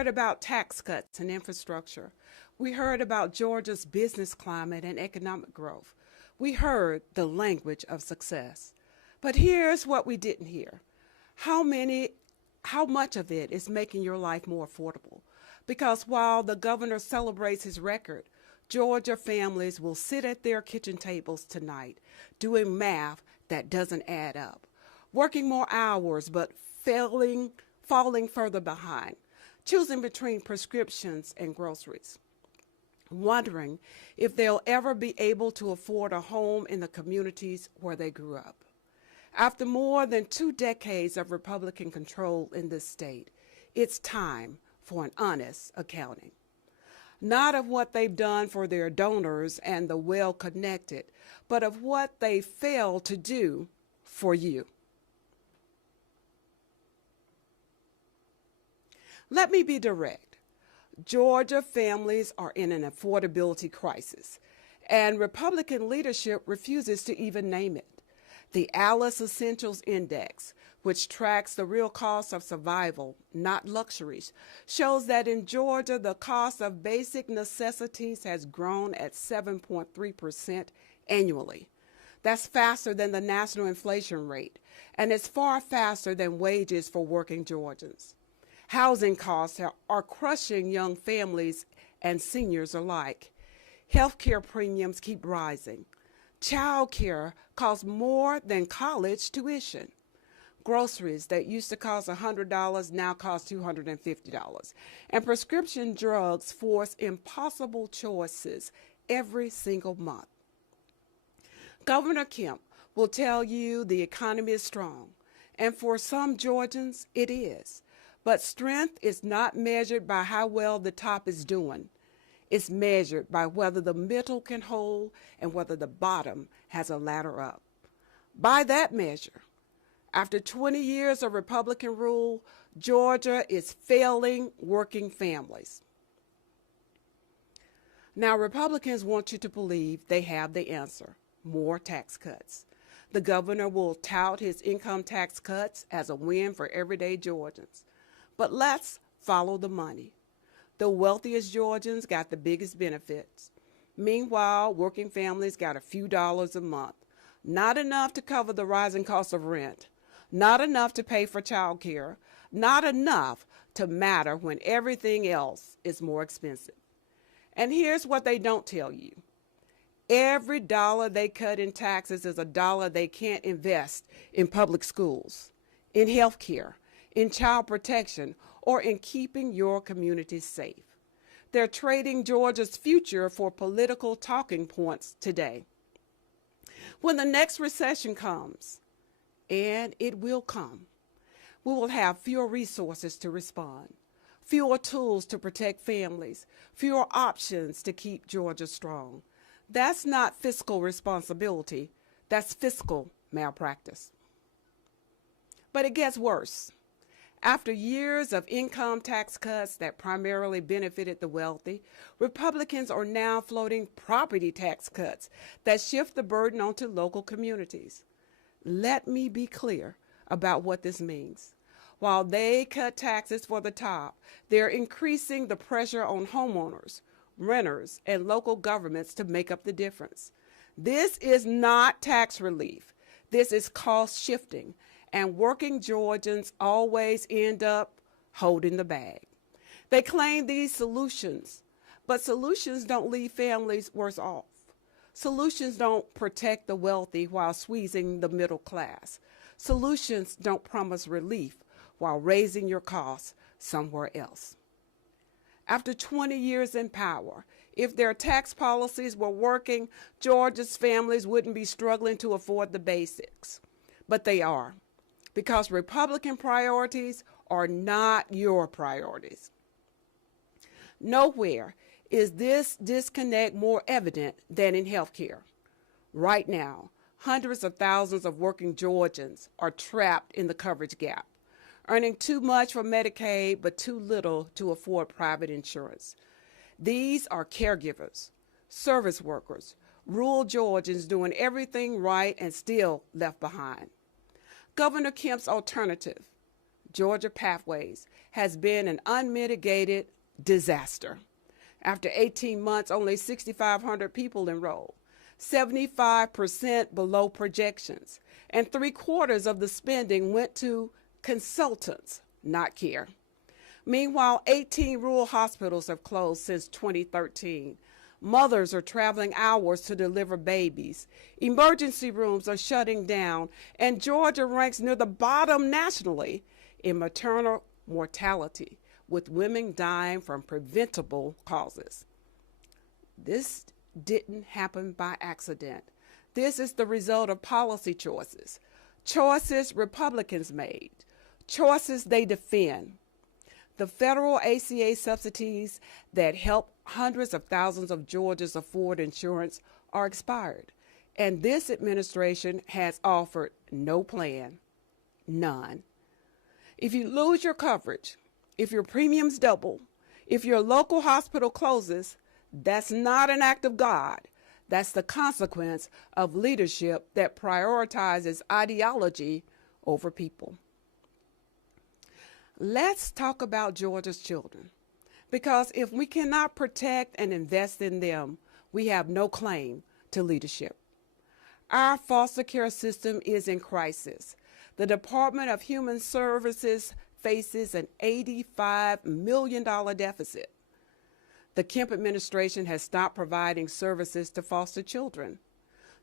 heard about tax cuts and infrastructure. We heard about Georgia's business climate and economic growth. We heard the language of success. But here's what we didn't hear. How much of it is making your life more affordable? Because while the governor celebrates his record, Georgia families will sit at their kitchen tables tonight doing math that doesn't add up, working more hours but falling further behind, choosing between prescriptions and groceries, wondering if they'll ever be able to afford a home in the communities where they grew up. After more than 2 decades of Republican control in this state, it's time for an honest accounting. Not of what they've done for their donors and the well-connected, but of what they failed to do for you. Let me be direct. Georgia families are in an affordability crisis, and Republican leadership refuses to even name it. The Alice Essentials Index, which tracks the real cost of survival, not luxuries, shows that in Georgia, the cost of basic necessities has grown at 7.3% annually. That's faster than the national inflation rate, and it's far faster than wages for working Georgians. Housing costs are crushing young families and seniors alike. Healthcare premiums keep rising. Child care costs more than college tuition. Groceries that used to cost $100 now cost $250. And prescription drugs force impossible choices every single month. Governor Kemp will tell you the economy is strong, and for some Georgians, it is. But strength is not measured by how well the top is doing. It's measured by whether the middle can hold and whether the bottom has a ladder up. By that measure, after 20 years of Republican rule, Georgia is failing working families. Now, Republicans want you to believe they have the answer: more tax cuts. The governor will tout his income tax cuts as a win for everyday Georgians. But let's follow the money. The wealthiest Georgians got the biggest benefits. Meanwhile, working families got a few dollars a month. Not enough to cover the rising cost of rent. Not enough to pay for child care. Not enough to matter when everything else is more expensive. And here's what they don't tell you. Every dollar they cut in taxes is a dollar they can't invest in public schools, in health care, in child protection, or in keeping your community safe. They're trading Georgia's future for political talking points today. When the next recession comes, and it will come, we will have fewer resources to respond, fewer tools to protect families, fewer options to keep Georgia strong. That's not fiscal responsibility, that's fiscal malpractice. But it gets worse. After years of income tax cuts that primarily benefited the wealthy, Republicans are now floating property tax cuts that shift the burden onto local communities. Let me be clear about what this means. While they cut taxes for the top, they're increasing the pressure on homeowners, renters, and local governments to make up the difference. This is not tax relief. This is cost shifting. And working Georgians always end up holding the bag. They claim these solutions, but solutions don't leave families worse off. Solutions don't protect the wealthy while squeezing the middle class. Solutions don't promise relief while raising your costs somewhere else. After 20 years in power, if their tax policies were working, Georgia's families wouldn't be struggling to afford the basics. But they are, because Republican priorities are not your priorities. Nowhere is this disconnect more evident than in healthcare. Right now, hundreds of thousands of working Georgians are trapped in the coverage gap, earning too much for Medicaid but too little to afford private insurance. These are caregivers, service workers, rural Georgians doing everything right and still left behind. Governor Kemp's alternative, Georgia Pathways has been an unmitigated disaster. After 18 months, only 6,500 people enrolled, 75% below projections, and 3/4 of the spending went to consultants, not care. Meanwhile, 18 rural hospitals have closed since 2013. Mothers are traveling hours to deliver babies. Emergency rooms are shutting down, and Georgia ranks near the bottom nationally in maternal mortality, with women dying from preventable causes. This didn't happen by accident. This is the result of policy choices, choices Republicans made, choices they defend. The federal ACA subsidies that help hundreds of thousands of Georgians afford insurance are expired, and this administration has offered no plan, none. If you lose your coverage, if your premiums double, if your local hospital closes, that's not an act of God. That's the consequence of leadership that prioritizes ideology over people. Let's talk about Georgia's children, because if we cannot protect and invest in them, we have no claim to leadership. Our foster care system is in crisis. The Department of Human Services faces an $85 million deficit. The Kemp administration has stopped providing services to foster children.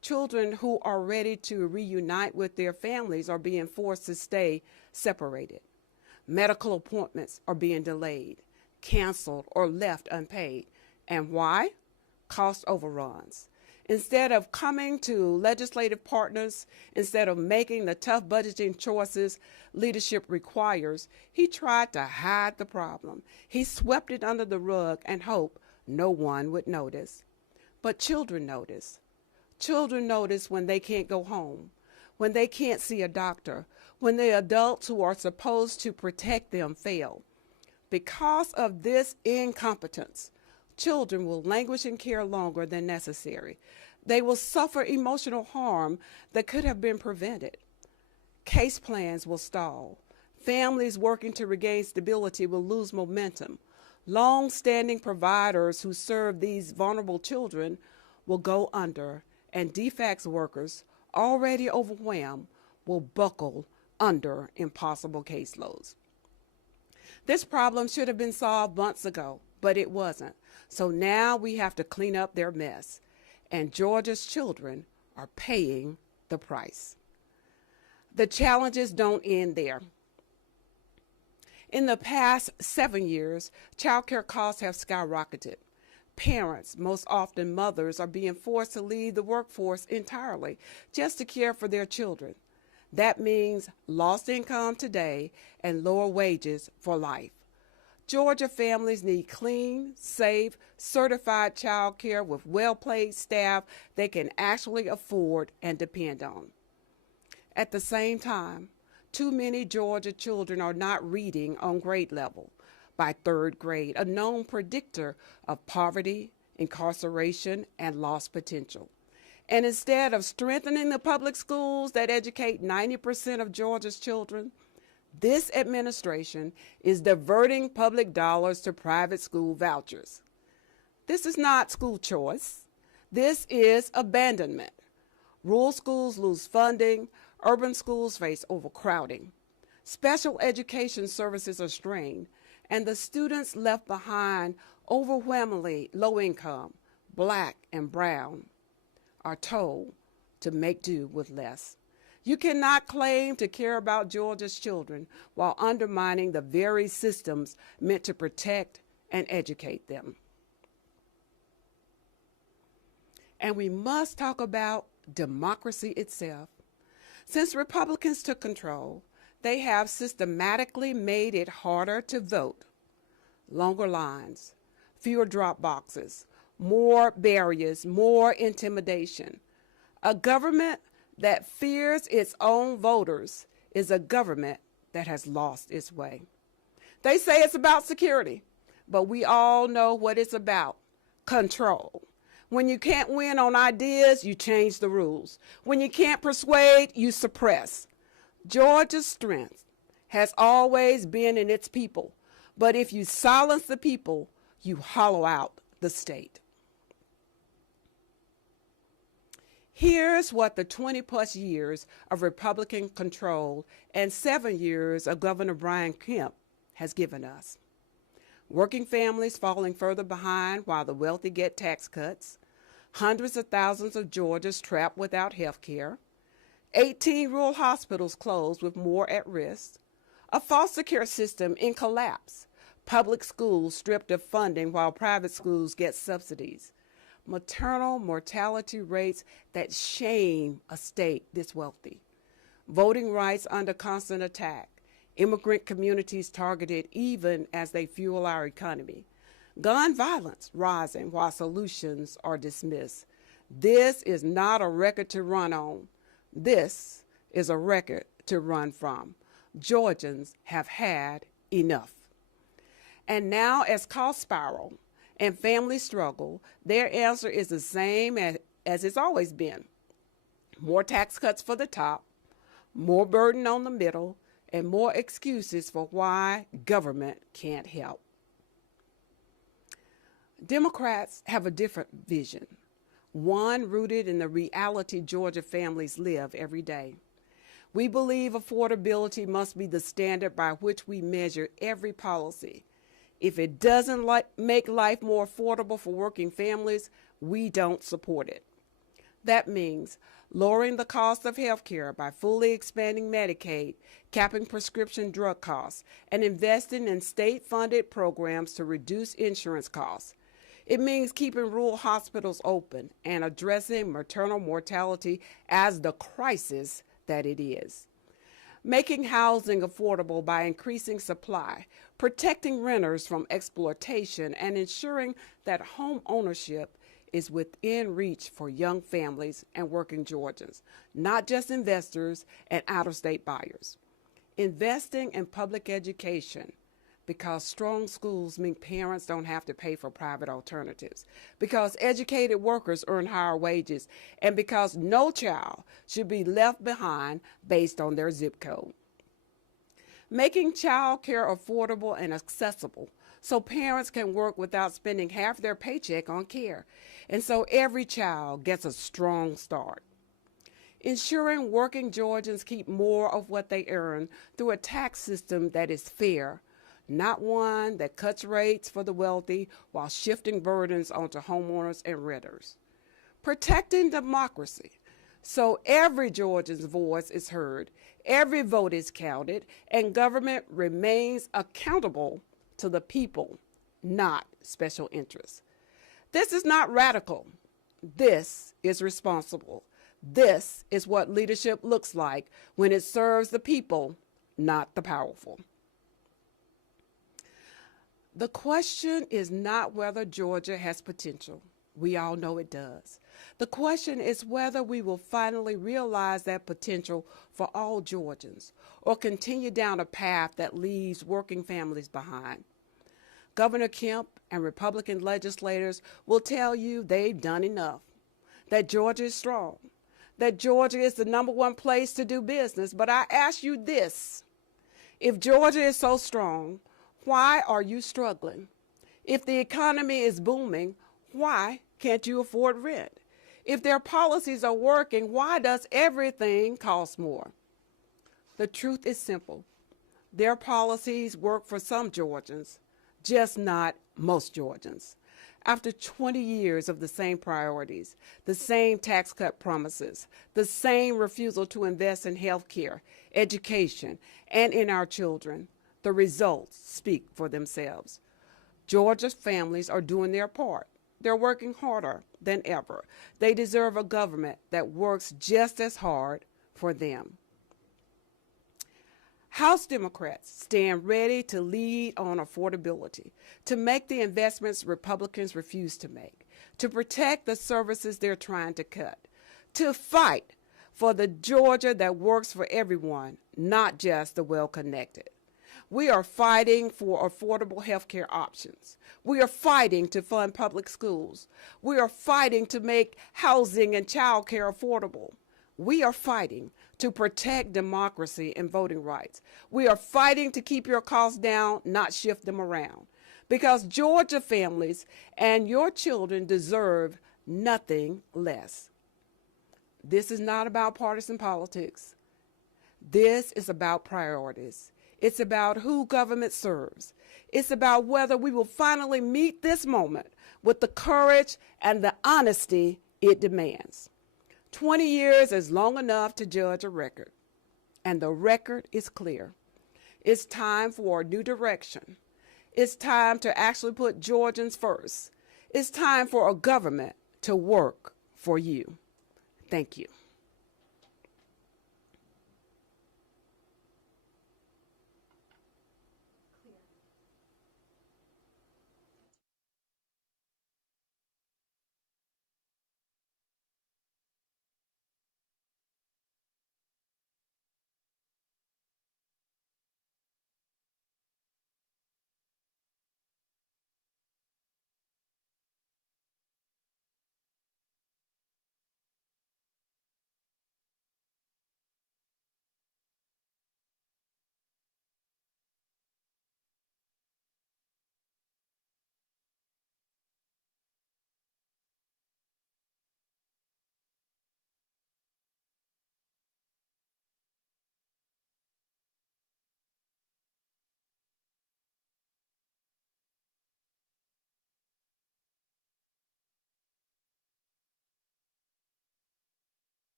Children who are ready to reunite with their families are being forced to stay separated. Medical appointments are being delayed, canceled, or left unpaid. And why? Cost overruns. Instead of coming to legislative partners, instead of making the tough budgeting choices leadership requires, he tried to hide the problem. He swept it under the rug and hoped no one would notice. But children notice. Children notice when they can't go home, when they can't see a doctor, when the adults who are supposed to protect them fail. Because of this incompetence, children will languish in care longer than necessary. They will suffer emotional harm that could have been prevented. Case plans will stall. Families working to regain stability will lose momentum. Long-standing providers who serve these vulnerable children will go under, and DFACS workers, already overwhelmed, will buckle under impossible caseloads. This problem should have been solved months ago, but it wasn't. So now we have to clean up their mess, and Georgia's children are paying the price. The challenges don't end there. In the past 7 years, child care costs have skyrocketed. Parents, most often mothers, are being forced to leave the workforce entirely just to care for their children. That means lost income today and lower wages for life. Georgia families need clean, safe, certified child care with well-paid staff they can actually afford and depend on. At the same time, too many Georgia children are not reading on grade level by 3rd grade, a known predictor of poverty, incarceration, and lost potential. And instead of strengthening the public schools that educate 90% of Georgia's children, this administration is diverting public dollars to private school vouchers. This is not school choice. This is abandonment. Rural schools lose funding. Urban schools face overcrowding. Special education services are strained, and the students left behind, overwhelmingly low income, Black and brown, are told to make do with less. You cannot claim to care about Georgia's children while undermining the very systems meant to protect and educate them. And we must talk about democracy itself. Since Republicans took control, they have systematically made it harder to vote. Longer lines, fewer drop boxes, more barriers, more intimidation. A government that fears its own voters is a government that has lost its way. They say it's about security, but we all know what it's about: control. When you can't win on ideas, you change the rules. When you can't persuade, you suppress. Georgia's strength has always been in its people. But if you silence the people, you hollow out the state. Here's what the 20-plus years of Republican control and 7 years of Governor Brian Kemp has given us. Working families falling further behind while the wealthy get tax cuts, hundreds of thousands of Georgians trapped without health care, 18 rural hospitals closed with more at risk, a foster care system in collapse, public schools stripped of funding while private schools get subsidies, maternal mortality rates that shame a state this wealthy, voting rights under constant attack, immigrant communities targeted even as they fuel our economy, gun violence rising while solutions are dismissed. This is not a record to run on. This is a record to run from. Georgians have had enough. And now, as costs spiral and families struggle, their answer is the same as it's always been. More tax cuts for the top, more burden on the middle, and more excuses for why government can't help. Democrats have a different vision, one rooted in the reality Georgia families live every day. We believe affordability must be the standard by which we measure every policy. If it doesn't make life more affordable for working families, we don't support it. That means lowering the cost of health care by fully expanding Medicaid, capping prescription drug costs, and investing in state-funded programs to reduce insurance costs. It means keeping rural hospitals open and addressing maternal mortality as the crisis that it is. Making housing affordable by increasing supply, protecting renters from exploitation, and ensuring that home ownership is within reach for young families and working Georgians, not just investors and out-of-state buyers. Investing in public education, because strong schools mean parents don't have to pay for private alternatives, because educated workers earn higher wages, and because no child should be left behind based on their zip code. Making child care affordable and accessible so parents can work without spending half their paycheck on care, and so every child gets a strong start. Ensuring working Georgians keep more of what they earn through a tax system that is fair, not one that cuts rates for the wealthy while shifting burdens onto homeowners and renters. Protecting democracy so every Georgian's voice is heard, every vote is counted, and government remains accountable to the people, not special interests. This is not radical. This is responsible. This is what leadership looks like when it serves the people, not the powerful. The question is not whether Georgia has potential. We all know it does. The question is whether we will finally realize that potential for all Georgians or continue down a path that leaves working families behind. Governor Kemp and Republican legislators will tell you they've done enough, that Georgia is strong, that Georgia is the #1 place to do business. But I ask you this, if Georgia is so strong, why are you struggling? If the economy is booming, why can't you afford rent? If their policies are working, why does everything cost more? The truth is simple. Their policies work for some Georgians, just not most Georgians. After 20 years of the same priorities, the same tax cut promises, the same refusal to invest in health care, education, and in our children, the results speak for themselves. Georgia's families are doing their part. They're working harder than ever. They deserve a government that works just as hard for them. House Democrats stand ready to lead on affordability, to make the investments Republicans refuse to make, to protect the services they're trying to cut, to fight for the Georgia that works for everyone, not just the well-connected. We are fighting for affordable health care options. We are fighting to fund public schools. We are fighting to make housing and child care affordable. We are fighting to protect democracy and voting rights. We are fighting to keep your costs down, not shift them around. Because Georgia families and your children deserve nothing less. This is not about partisan politics. This is about priorities. It's about who government serves. It's about whether we will finally meet this moment with the courage and the honesty it demands. 20 years is long enough to judge a record, and the record is clear. It's time for a new direction. It's time to actually put Georgians first. It's time for a government to work for you. Thank you.